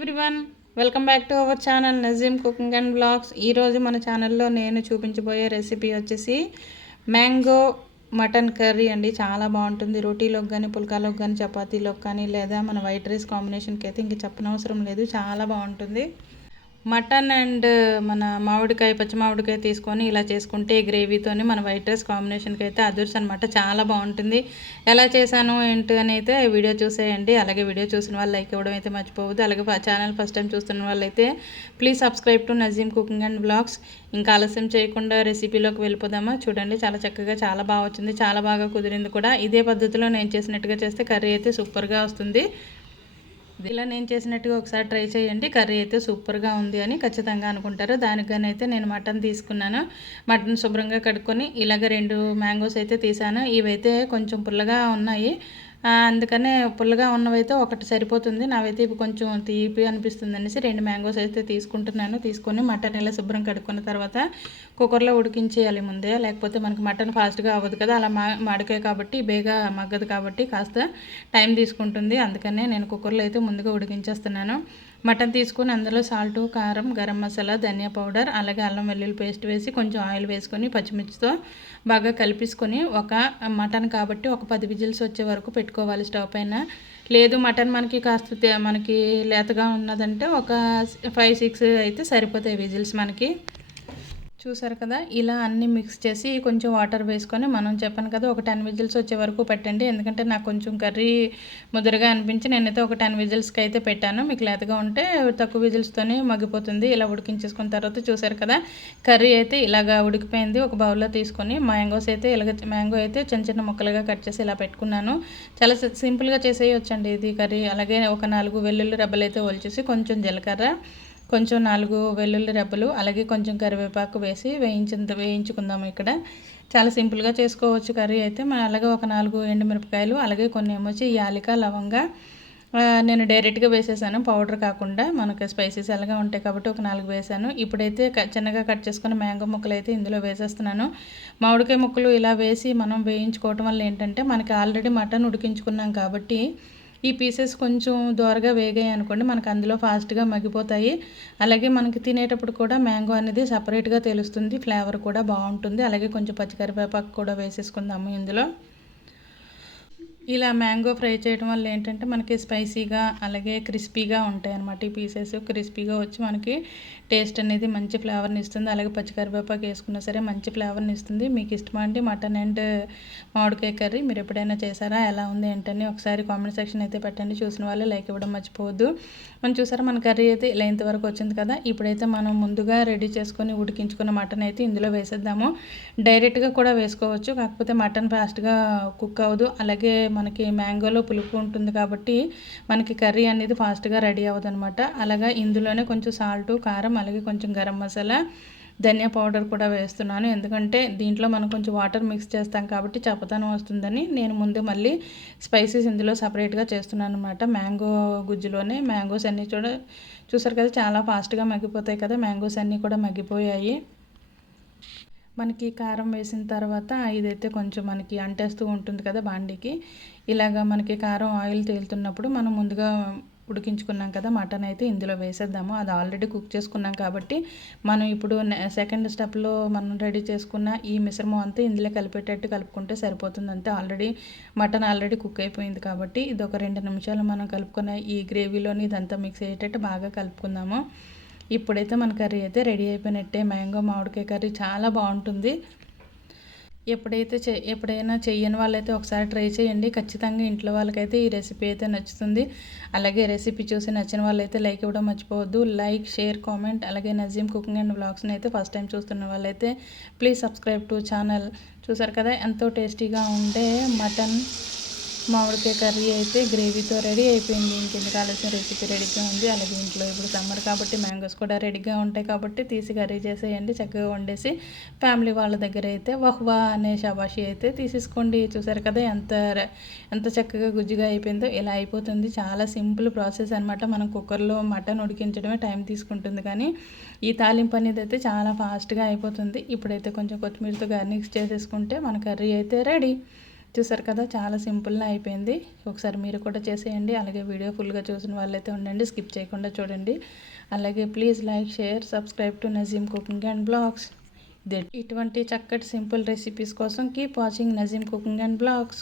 Everyone, welcome back to our channel Nazeem cooking and blogs. ఈరోజు మన ఛానల్లో నేను చూపించబోయే రెసిపీ వచ్చేసి మ్యాంగో మటన్ కర్రీ అండి. చాలా బాగుంటుంది. రోటీలోకి కానీ, పుల్కాలోకి కానీ, చపాతీలోకి కానీ, లేదా మన వైట్ రైస్ కాంబినేషన్కి అయితే ఇంక చెప్పనవసరం లేదు. చాలా బాగుంటుంది. మటన్ అండ్ మన మామిడికాయ, పచ్చి మామిడికాయ తీసుకొని ఇలా చేసుకుంటే గ్రేవీతోని మన వైట్ రైస్ కాంబినేషన్కి అయితే అదుర్స్ అనమాట. చాలా బాగుంటుంది. ఎలా చేశాను ఏంటి అని అయితే వీడియో చూసేయండి. అలాగే వీడియో చూసిన వాళ్ళు లైక్ ఇవ్వడం అయితే మర్చిపోవద్దు. అలాగే ఛానల్ ఫస్ట్ టైం చూస్తున్న వాళ్ళైతే please subscribe to Nazeem cooking and blogs. ఇంకా ఆలస్యం చేయకుండా రెసిపీలోకి వెళ్ళిపోదామా. చూడండి, చాలా చక్కగా చాలా బాగా వచ్చింది. చాలా బాగా కుదిరింది కూడా. ఇదే పద్ధతిలో నేను చేసినట్టుగా చేస్తే కర్రీ అయితే సూపర్గా వస్తుంది. ఇలా నేను చేసినట్టుగా ఒకసారి ట్రై చేయండి. కర్రీ అయితే సూపర్గా ఉంది అని ఖచ్చితంగా అనుకుంటారు. దానికనైతే నేను మటన్ తీసుకున్నాను. మటన్ శుభ్రంగా కడుక్కొని ఇలాగ 2 మ్యాంగోస్ అయితే తీసాను. ఇవైతే కొంచెం పుల్లగా ఉన్నాయి, అందుకనే పుల్లగా ఉన్నవైతే ఒకటి సరిపోతుంది. నావైతే ఇవి కొంచెం తీపి అనిపిస్తుంది అనేసి 2 మ్యాంగోస్ అయితే తీసుకుంటున్నాను. తీసుకొని మటన్ ఇలా శుభ్రం కడుక్కున్న తర్వాత కుక్కర్లో ఉడికించేయాలి ముందే, లేకపోతే మనకి మటన్ ఫాస్ట్గా అవ్వదు కదా. అలా మాడికాయ కాబట్టి బేగా మగ్గదు కాబట్టి కాస్త టైం తీసుకుంటుంది. అందుకనే నేను కుక్కర్లో అయితే ముందుగా ఉడికించేస్తున్నాను. మటన్ తీసుకొని అందులో సాల్టు, కారం, గరం మసాలా, ధనియా పౌడర్, అలాగే అల్లం వెల్లుల్లి పేస్ట్ వేసి కొంచెం ఆయిల్ వేసుకొని పచ్చిమిర్చితో బాగా కలిపేసుకొని మటన్ కాబట్టి ఒక 10 విజిల్స్ వచ్చే వరకు పెట్టుకోవాలి స్టవ్ పైన. లేదు మటన్ మనకి కాస్త మనకి లేతగా ఉన్నదంటే ఒక 5-6 అయితే సరిపోతాయి విజిల్స్ మనకి. చూసారు కదా, ఇలా అన్నీ మిక్స్ చేసి కొంచెం వాటర్ వేసుకొని మనం చెప్పాను కదా ఒక 10 విజిల్స్ వచ్చే వరకు పెట్టండి. ఎందుకంటే నాకు కొంచెం కర్రీ ముదురుగా అనిపించి నేనైతే ఒక 10 విజిల్స్కి అయితే పెట్టాను. మీకు లేతగా ఉంటే తక్కువ విజిల్స్తోనే మగ్గిపోతుంది. ఇలా ఉడికించేసుకున్న తర్వాత చూసారు కదా, కర్రీ అయితే ఇలాగా ఉడికిపోయింది. ఒక బౌల్లో తీసుకొని మ్యాంగో అయితే చిన్న చిన్న ముక్కలుగా కట్ చేసి ఇలా పెట్టుకున్నాను. చాలా సింపుల్గా చేసేయొచ్చండి ఇది కర్రీ. అలాగే ఒక 4 వెల్లుల్లి రెబ్బలు అయితే ఒలిచేసి కొంచెం జీలకర్ర, కొంచెం 4 వెల్లుల్లి రెబ్బలు, అలాగే కొంచెం కరివేపాకు వేసి వేయించుకుందాము. ఇక్కడ చాలా సింపుల్గా చేసుకోవచ్చు కర్రీ అయితే. అలాగే ఒక 4 ఎండుమిరపకాయలు, అలాగే కొన్ని ఏమొచ్చి యాలిక, లవంగా నేను డైరెక్ట్గా వేసేసాను, పౌడర్ కాకుండా. మనకి స్పైసెస్ ఎలాగా ఉంటాయి కాబట్టి ఒక 4 వేసాను. ఇప్పుడైతే చిన్నగా కట్ చేసుకున్న మ్యాంగో ముక్కలు అయితే ఇందులో వేసేస్తున్నాను. మామిడికాయ ముక్కలు ఇలా వేసి మనం వేయించుకోవటం వల్ల ఏంటంటే మనకి ఆల్రెడీ మటన్ ఉడికించుకున్నాం కాబట్టి ఈ పీసెస్ కొంచెం దోరగా వేగాయి అనుకోండి, మనకు అందులో ఫాస్ట్గా మగ్గిపోతాయి. అలాగే మనకి తినేటప్పుడు కూడా మ్యాంగో అనేది సపరేట్గా తెలుస్తుంది, ఫ్లేవర్ కూడా బాగుంటుంది. అలాగే కొంచెం పచ్చికరివేపాకు కూడా వేసేసుకుందాము ఇందులో. ఇలా మ్యాంగో ఫ్రై చేయడం వల్ల ఏంటంటే మనకి స్పైసీగా అలాగే క్రిస్పీగా ఉంటాయి అన్నమాట. ఈ పీసెస్ క్రిస్పీగా వచ్చి మనకి టేస్ట్ అనేది మంచి ఫ్లేవర్ని ఇస్తుంది. అలాగే పచ్చికరివేపాకు వేసుకున్నా సరే మంచి ఫ్లేవర్ని ఇస్తుంది. మీకు ఇష్టమా అండి మటన్ అండ్ మామిడికాయ కర్రీ? మీరు ఎప్పుడైనా చేశారా? ఎలా ఉంది ఏంటని ఒకసారి కామెంట్ సెక్షన్ అయితే పెట్టండి. చూసిన వాళ్ళు లైక్ ఇవ్వడం మర్చిపోవద్దు. మనం చూసారా, మన కర్రీ అయితే ఇలా ఇంతవరకు వచ్చింది కదా. ఇప్పుడైతే మనం ముందుగా రెడీ చేసుకొని ఉడికించుకున్న మటన్ అయితే ఇందులో వేసేద్దాము. డైరెక్ట్గా కూడా వేసుకోవచ్చు, కాకపోతే మటన్ ఫాస్ట్గా కుక్ అవ్వదు. అలాగే మనకి మ్యాంగోలో పులుపు ఉంటుంది కాబట్టి మనకి కర్రీ అనేది ఫాస్ట్గా రెడీ అవ్వదు అనమాట. అలాగా ఇందులోనే కొంచెం సాల్టు, కారం, అలాగే కొంచెం గరం మసాలా, ధనియా పౌడర్ కూడా వేస్తున్నాను. ఎందుకంటే దీంట్లో మనం కొంచెం వాటర్ మిక్స్ చేస్తాం కాబట్టి చప్పదనం వస్తుందని నేను ముందు మళ్ళీ స్పైసెస్ ఇందులో సపరేట్గా చేస్తున్నాను అనమాట. మ్యాంగో గుజ్జులోనే మ్యాంగోస్ అన్నీ చూసారు కదా, చాలా ఫాస్ట్గా మగ్గిపోతాయి కదా. మ్యాంగోస్ అన్నీ కూడా మగ్గిపోయాయి. మనకి కారం వేసిన తర్వాత ఇదైతే కొంచెం మనకి అంటేస్తూ ఉంటుంది కదా బాండీకి. ఇలాగా మనకి కారం ఆయిల్ తేలుతున్నప్పుడు మనం ముందుగా ఉడికించుకున్నాం కదా మటన్ అయితే ఇందులో వేసేద్దాము. అది ఆల్రెడీ కుక్ చేసుకున్నాం కాబట్టి మనం ఇప్పుడు సెకండ్ స్టెప్లో మనం రెడీ చేసుకున్న ఈ మిశ్రమం అంతా ఇందులో కలిపేటట్టు కలుపుకుంటే సరిపోతుంది అంతే. మటన్ ఆల్రెడీ కుక్ అయిపోయింది కాబట్టి ఇది ఒక 2 నిమిషాలు మనం కలుపుకున్న ఈ గ్రేవీలోని ఇదంతా మిక్స్ అయ్యేటట్టు బాగా కలుపుకుందాము. ఇప్పుడైతే మన కర్రీ అయితే రెడీ అయిపోయినట్టే. మ్యాంగో మామిడికాయ కర్రీ చాలా బాగుంటుంది. ఎప్పుడైనా చెయ్యని వాళ్ళైతే ఒకసారి ట్రై చేయండి. ఖచ్చితంగా ఇంట్లో వాళ్ళకైతే ఈ రెసిపీ అయితే నచ్చుతుంది. అలాగే రెసిపీ చూసి నచ్చిన వాళ్ళైతే లైక్ ఇవ్వడం మర్చిపోవద్దు. Like, share, comment. అలాగే నజీమ్ కుకింగ్ అండ్ వ్లాగ్స్ని అయితే ఫస్ట్ టైం చూస్తున్న వాళ్ళైతే ప్లీజ్ సబ్స్క్రైబ్ టు ఛానల్. చూసారు కదా, ఎంతో టేస్టీగా ఉండే మటన్ మామిడికాయ కర్రీ అయితే గ్రేవీతో రెడీ అయిపోయింది. ఇంకెందుకు కావాల్సిన రెసిపీ రెడీగా ఉంది. అలాగే ఇంట్లో ఇప్పుడు సమ్మర్ కాబట్టి మ్యాంగోస్ కూడా రెడీగా ఉంటాయి కాబట్టి తీసి కర్రీ చేసేయండి. చక్కగా వండేసి ఫ్యామిలీ వాళ్ళ దగ్గర అయితే వహ్వా అనే షాబాషి అయితే తీసేసుకోండి. చూసారు కదా ఎంత చక్కగా గుజ్జుగా అయిపోయిందో. ఇలా అయిపోతుంది. చాలా సింపుల్ ప్రాసెస్ అనమాట. మనం కుక్కర్లో మటన్ ఉడికించడమే టైం తీసుకుంటుంది, కానీ ఈ తాలింపు అనేది అయితే చాలా ఫాస్ట్గా అయిపోతుంది. ఇప్పుడైతే కొంచెం కొత్తిమీరతో గార్నిష్ చేసేసుకుంటే మన కర్రీ అయితే రెడీ. చూసారు కదా, చాలా సింపుల్గా అయిపోయింది. ఒకసారి మీరు కూడా చేసేయండి. అలాగే వీడియో ఫుల్గా చూసిన వాళ్ళైతే ఉండండి, స్కిప్ చేయకుండా చూడండి. అలాగే please like, share, subscribe to Nazeem cooking and blogs. ఇటువంటి చక్కటి సింపుల్ రెసిపీస్ కోసం keep watching Nazeem cooking and blogs.